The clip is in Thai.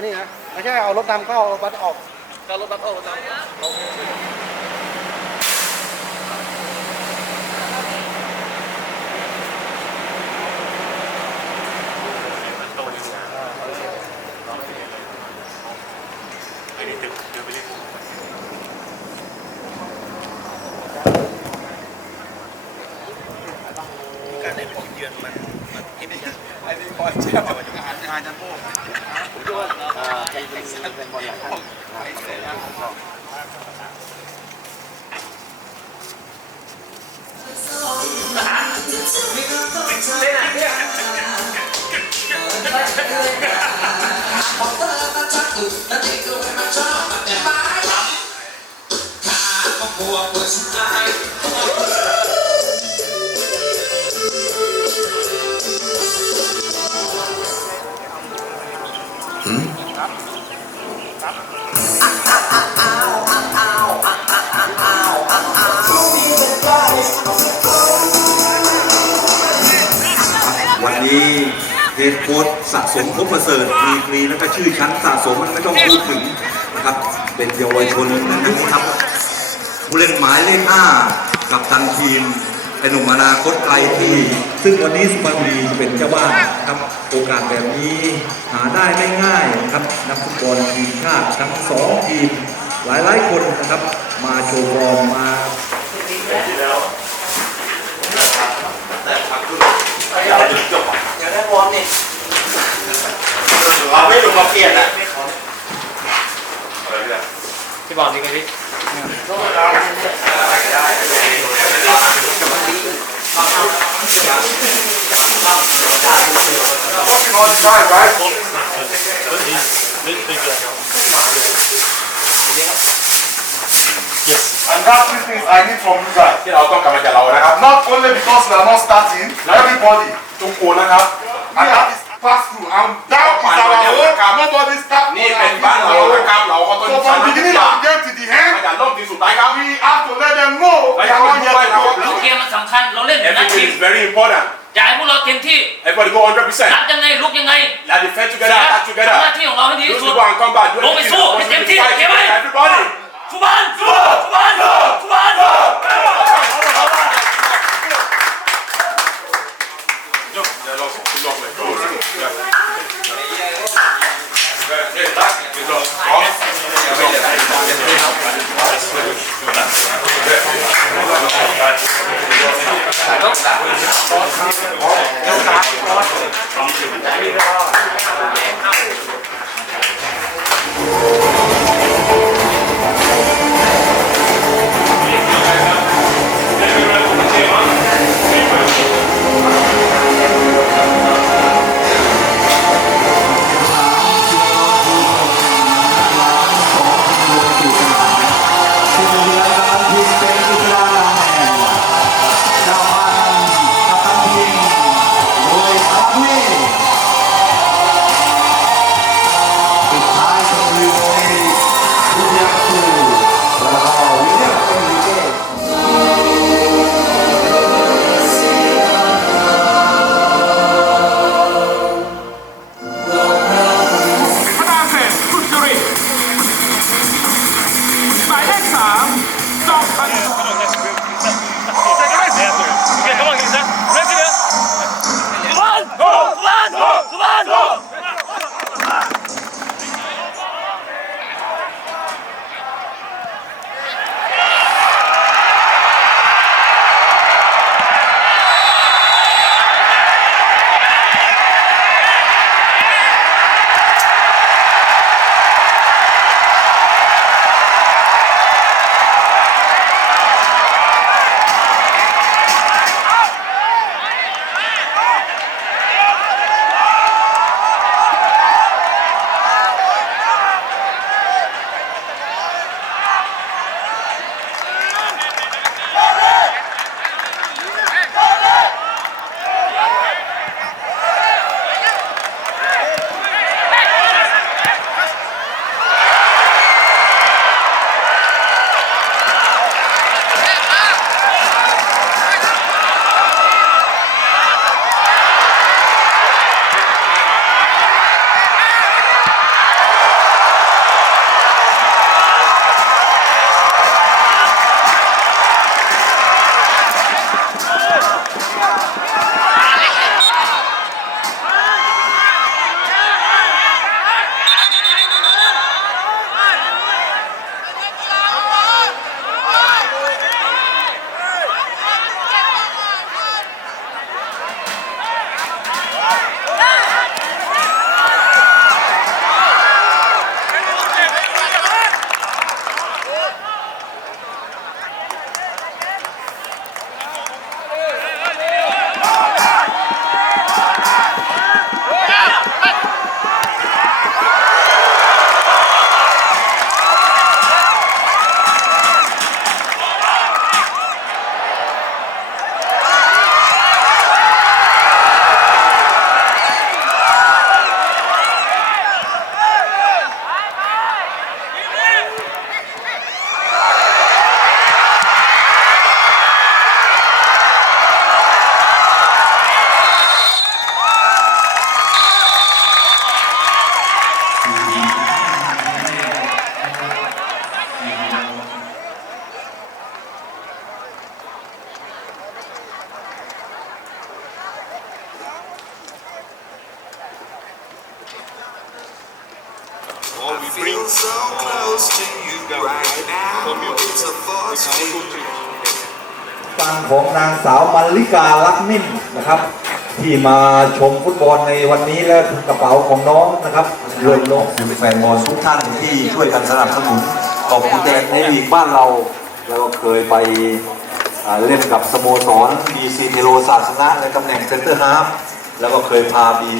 ำนี่นะไม่ใช่เอารถดำเข้ารถบัสออกเอารถบัสออกรถดำ โค้ชสะสมพบประเสริฐดีกรีแล้วก็ชื่อชั้นสะสมมันไม่ต้องพูดถึงนะครับ เป็นเยาวชนนะครับผู้เล่นหมายเลขห้ากับตันทีมเป็นหนุ่มอนาคตไกลที่ ซึ่งวันนี้สุพรรณบุรีเป็นเจ้าบ้านครับโอกาสแบบนี้หาได้ไม่ง่ายครับนักฟุตบอลทีมชาติทั้งสองทีมหลายๆคนนะครับ มาโชว์ฟอร์มมา เราไม่ลงมาเปลี่ยนอ่ะ พี่บอกจริงไหมพี่ And that's three things I need from you guys. ที่เราต้องการมาจากเรานะครับ Not only because we are not starting, everybody. ทุกคนนะครับ We have this pass through, and that is our own. Nobody start นี่เป็นบ้านเรานะครับเราก็ต้อง So from beginning of the game to the มา end, จากเริ่มทีสุดท้ายครับ we have to let them know we are not here to เรา go. เกมมันสำคัญ เราเล่นอยู่นัด everything ทีม is very important อยากให้พวกเราเต็มที่ everybody go 100% รับยังไงลุกยังไง let's defend together attack ทำ together หน้าที่ของเราให้ดี those ที่สุ who ด want to come back do ลงไป everything สู้ให้เต็มที่ fight เก็บไว้ everybody ฟุตบอลฟุตบอล Não dá. Não dá. Não dá. So close to you right now. It's a force field. ฟังของนางสาวมัลลิกาลักนิ่มนะครับ ที่มาชมฟุตบอลในวันนี้และกระเป๋าของน้องนะครับรวมลงถึงแฟนบอลทุกท่านที่ช่วยกันสนับสนุนขอบคุณแต่ในลีกบ้านเราเราเคยไปเล่นกับสโมสรบีซีเทโรศาสนะในตำแหน่งเซนเตอร์ฮาล์ฟแล้วก็เคยพาบี